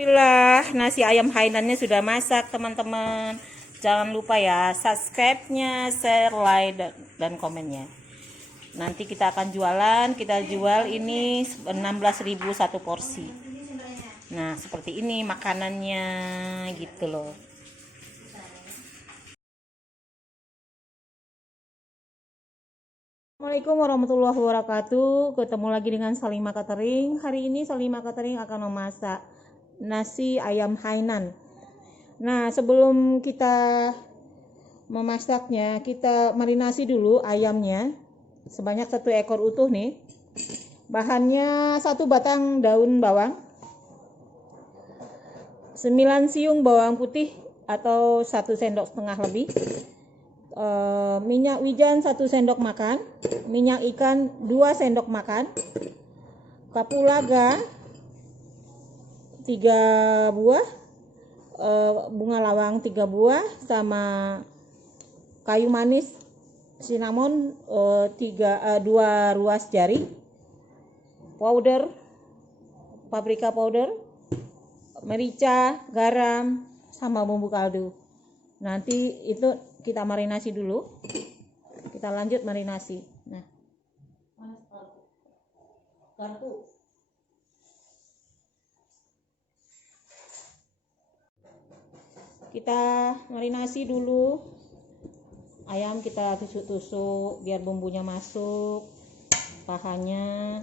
Alhamdulillah nasi ayam hainannya sudah masak teman-teman. Jangan lupa ya subscribe-nya, share, like, dan komennya. Nanti kita akan jualan, kita jual ini 16.000 satu porsi. Nah seperti ini makanannya gitu loh. Assalamualaikum warahmatullahi wabarakatuh. Ketemu lagi dengan Salima Catering. Hari ini Salima Catering akan memasak nasi ayam hainan. Nah, sebelum kita memasaknya, kita marinasi dulu ayamnya. Sebanyak 1 ekor utuh nih. Bahannya 1 batang daun bawang, 9 siung bawang putih atau 1,5 sendok lebih. Minyak wijen 1 sendok makan, minyak ikan 2 sendok makan, kapulaga 3 buah, bunga lawang 3 buah, sama kayu manis cinnamon 2 ruas jari, powder paprika powder, merica, garam, sama bumbu kaldu. Nanti itu kita marinasi dulu. Kita lanjut marinasi. Nah, kartu. Kita marinasi dulu. Ayam kita tusuk-tusuk biar bumbunya masuk, pahanya.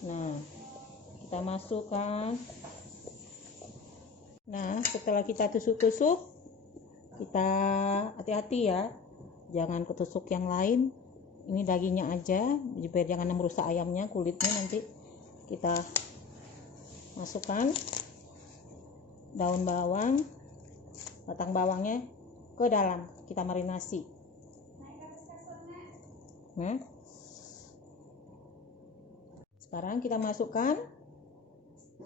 Nah, kita masukkan. Nah, setelah kita tusuk-tusuk, kita hati-hati ya, jangan ketusuk yang lain. Ini dagingnya aja, biar jangan merusak ayamnya, kulitnya nanti. Kita masukkan daun bawang, batang bawangnya ke dalam, kita marinasi. Sekarang kita masukkan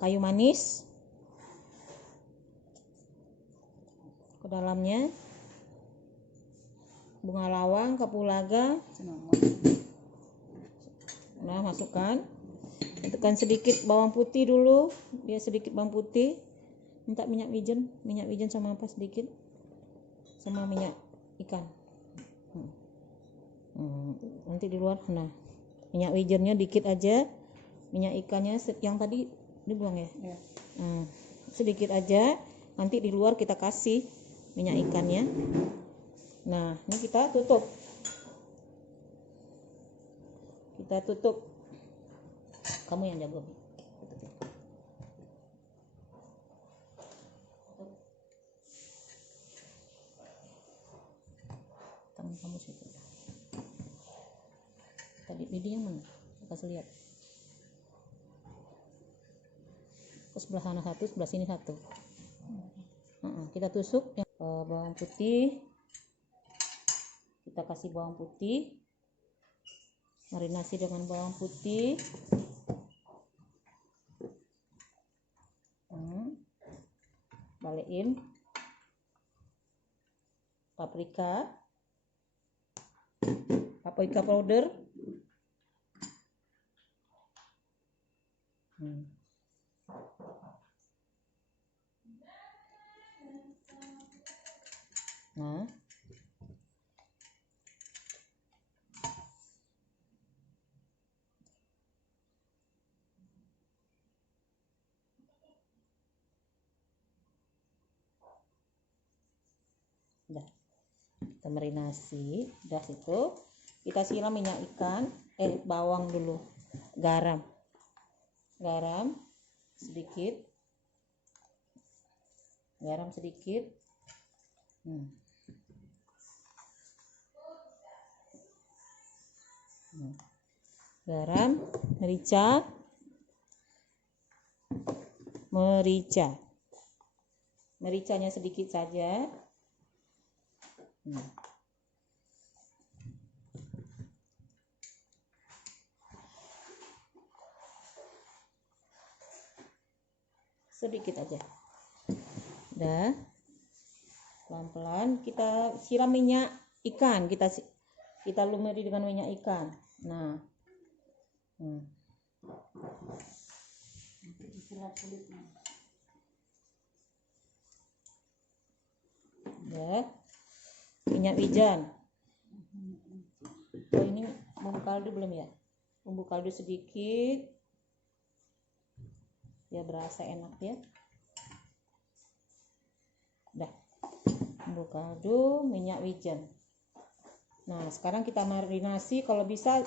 kayu manis ke dalamnya, bunga lawang, kapulaga. Nah, masukkan. Masukkan sedikit bawang putih dulu, dia sedikit bawang putih. Minta minyak wijen sama apa sedikit, sama minyak ikan. Nanti di luar. Nah, minyak wijennya dikit aja, minyak ikannya yang tadi dibuang ya. Sedikit aja. Nanti di luar kita kasih minyak ikannya. Nah, ini kita tutup. Kamu yang jago. Tangan kamu situ. Tadi lidi yang mana? Kasih lihat. Ke sebelah sana satu, sebelah sini satu. Kita tusuk yang bawang putih. Kita kasih bawang putih. Marinasi dengan bawang putih. Balikin. Paprika powder. Nah, udah kita marinasi. Udah itu kita siram minyak ikan, bawang dulu, garam sedikit, garam, mericanya sedikit saja. Sedikit aja. Udah, pelan-pelan kita siram minyak ikan, kita lumuri dengan minyak ikan. Nah, kulitnya. ya. Minyak wijen. Oh, ini bumbu kaldu belum ya? Bumbu kaldu sedikit. Ya berasa enak ya. Dah. Bumbu kaldu, minyak wijen. Nah, sekarang kita marinasi, kalau bisa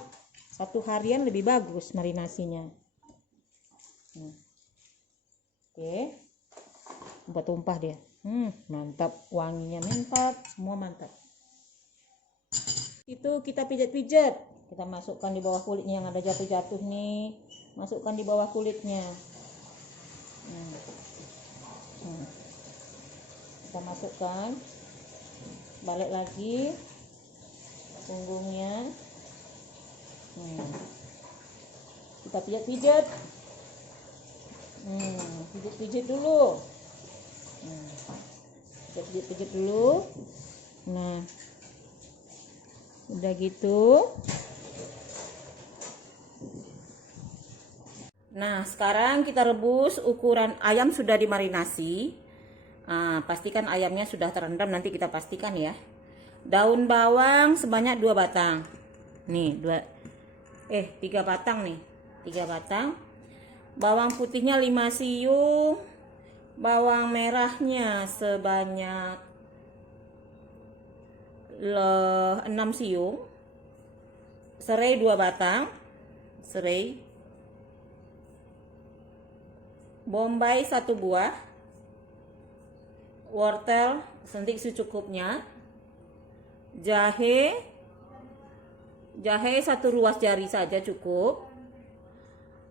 1 harian lebih bagus marinasinya. Oke. Tumpah dia. Mantap, wanginya mantap, semua mantap. Itu kita pijat-pijat, kita masukkan di bawah kulitnya yang ada jatuh-jatuh nih, masukkan di bawah kulitnya. Kita masukkan, balik lagi punggungnya. Kita pijat-pijat, pijat-pijat dulu. Pijat-pijat dulu. Nah, udah gitu. Nah, sekarang kita rebus. Ukuran ayam sudah dimarinasi. Pastikan ayamnya sudah terendam, nanti kita pastikan ya. Daun bawang sebanyak 2 batang. Nih, 3 batang nih. 3 batang. Bawang putihnya 5 siung. Bawang merahnya sebanyak 6 siung. Serai 2 batang. Serai. Bombay 1 buah. Wortel sentik secukupnya. Jahe 1 ruas jari saja cukup.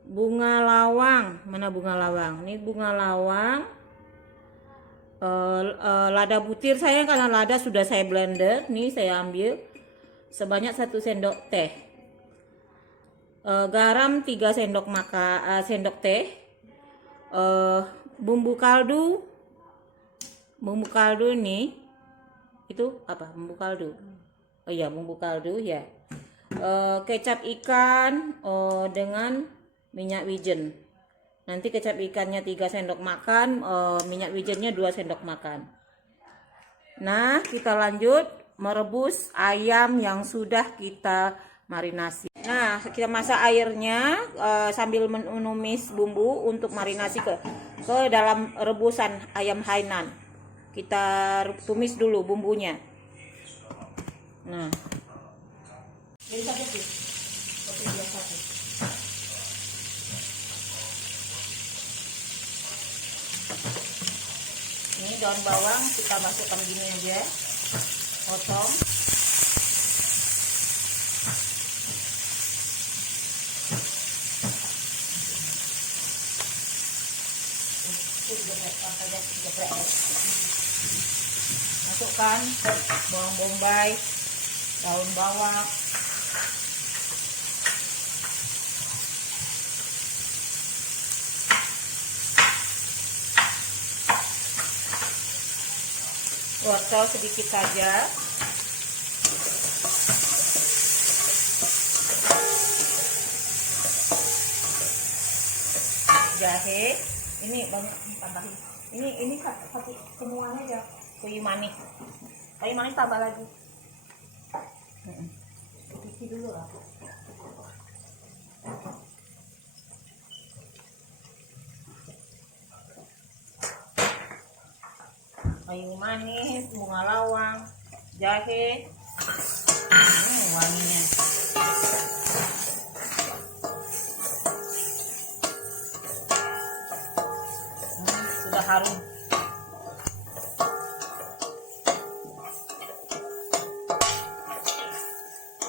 Bunga lawang, mana bunga lawang? Ini bunga lawang. Lada butir saya, karena lada sudah saya blender, nih saya ambil sebanyak 1 sendok teh. Garam 3 sendok teh. Bumbu kaldu nih, itu apa? Bumbu kaldu. Oh iya, bumbu kaldu ya. Kecap ikan dengan minyak wijen. Nanti kecap ikannya 3 sendok makan, minyak wijennya 2 sendok makan. Nah, kita lanjut merebus ayam yang sudah kita marinasi. Nah, kita masak airnya sambil menumis bumbu untuk marinasi ke dalam rebusan ayam Hainan. Kita tumis dulu bumbunya. Nah, jadi seperti biasa sih. Ini daun bawang kita masukkan gini aja, potong. Masukkan bawang bombay, daun bawang, wortel sedikit saja, jahe ini banyak tambahin, ini satu semuanya ya. Kayu manis tambah lagi. Cuci dulu lah. Kayu manis, bunga lawang, jahe, wanginya. Sudah harum.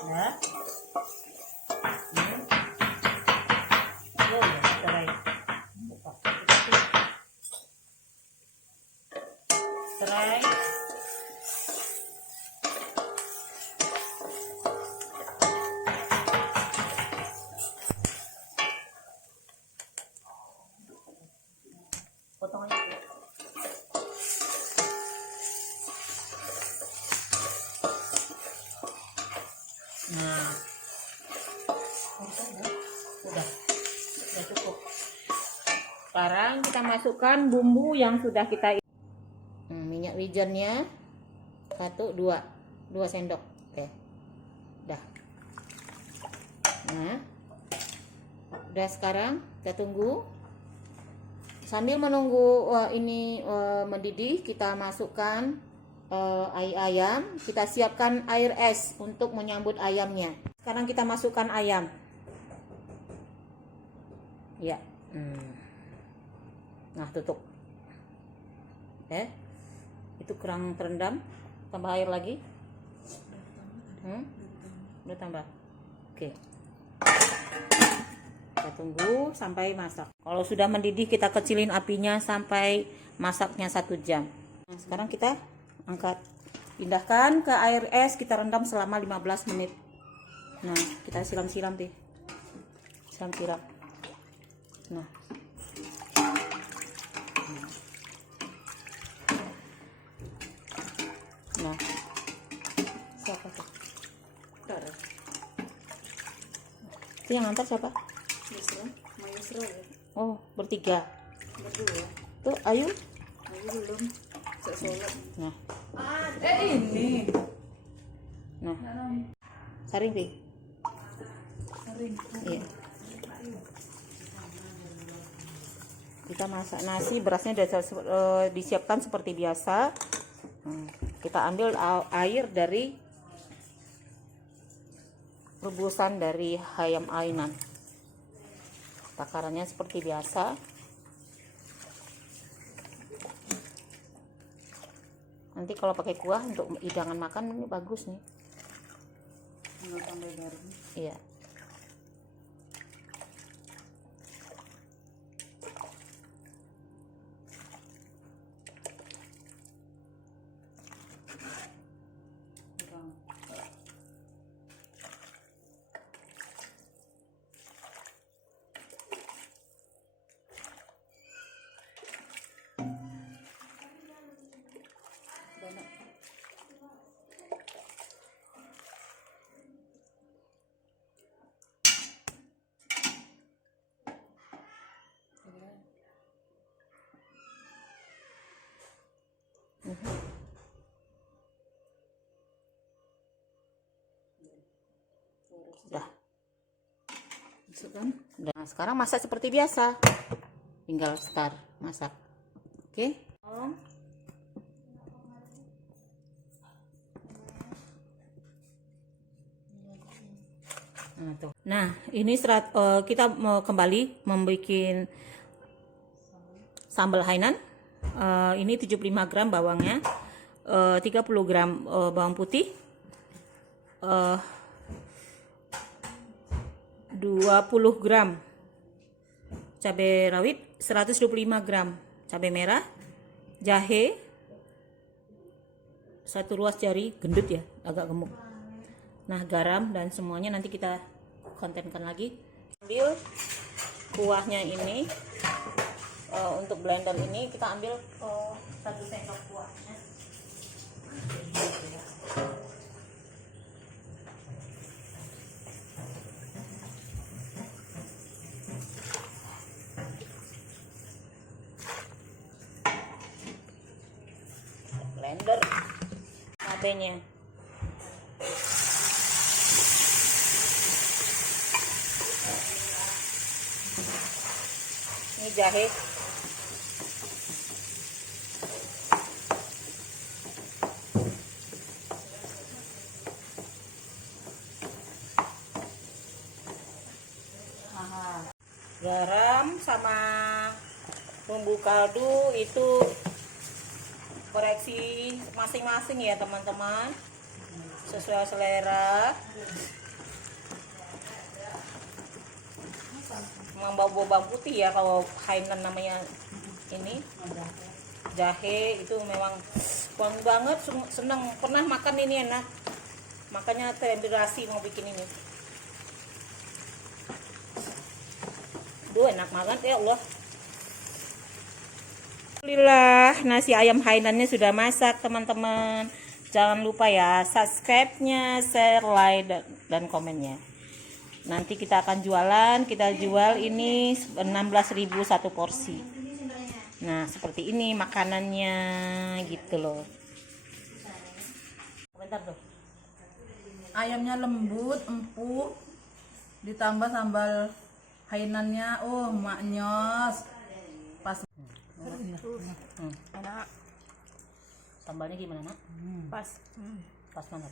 Ya. Serai. Potong aja. Nah, udah cukup. Sekarang kita masukkan bumbu yang sudah kita minyak wijennya 1, 2 sendok. Oke, dah. Nah, udah. Sekarang kita tunggu. Sambil menunggu ini mendidih, kita masukkan ayam. Kita siapkan air es untuk menyambut ayamnya. Sekarang kita masukkan ayam. Ya. Nah, tutup. Itu kurang terendam. Tambah air lagi. Udah tambah. Oke. Kita tunggu sampai masak. Kalau sudah mendidih, kita kecilin apinya sampai masaknya 1 jam. Nah, sekarang kita angkat. Pindahkan ke air es, kita rendam selama 15 menit. Nah, kita siram-siram deh. Siram-siram. Nah. Nah. Siapa tuh? Itu yang antar siapa? Yusra ya. Oh, bertiga. Berdua. Tuh, Ayu. Ayu belum. Sholat. Nah. Ini. Nah. Saring, Pi. Saring. Iya. Kita masak nasi, berasnya sudah disiapkan seperti biasa. Kita ambil air dari rebusan dari ayam Hainan. Takarannya seperti biasa. Nanti kalau pakai kuah untuk hidangan makan ini bagus nih. Nggak tambah garam. Iya. Udah. Masukkan. Nah, sekarang masak seperti biasa. Tinggal start masak. Oke. Nah, tuh. Nah, ini kita mau kembali membuat sambal Hainan. Ini 75 gram bawangnya, 30 gram bawang putih, 20 gram cabai rawit, 125 gram cabai merah, jahe 1 ruas jari, gendut ya, agak gemuk. Nah, garam dan semuanya nanti kita kontenkan lagi. Ambil kuahnya ini, untuk blender ini kita ambil 1 sendok kuahnya. Blender cabenya. Ini jahe. Garam sama bumbu kaldu itu koreksi masing-masing ya teman-teman, sesuai selera. Memang bawang putih ya kalau Hainan namanya ini. Jahe itu memang wangi banget, senang, pernah makan ini enak, makanya terinspirasi mau bikin ini. Duh, enak banget ya Allah. Alhamdulillah, nasi ayam Hainannya sudah masak teman-teman. Jangan lupa ya subscribe-nya, share, like, dan komennya. Nanti kita akan jualan, kita jual ini 16.000 satu porsi. Nah, seperti ini makanannya gitu loh. Bentar tuh. Ayamnya lembut, empuk, ditambah sambal Hainannya, maknyos. Pas. Enak. Sambalnya gimana, Nak? Pas. Pas banget.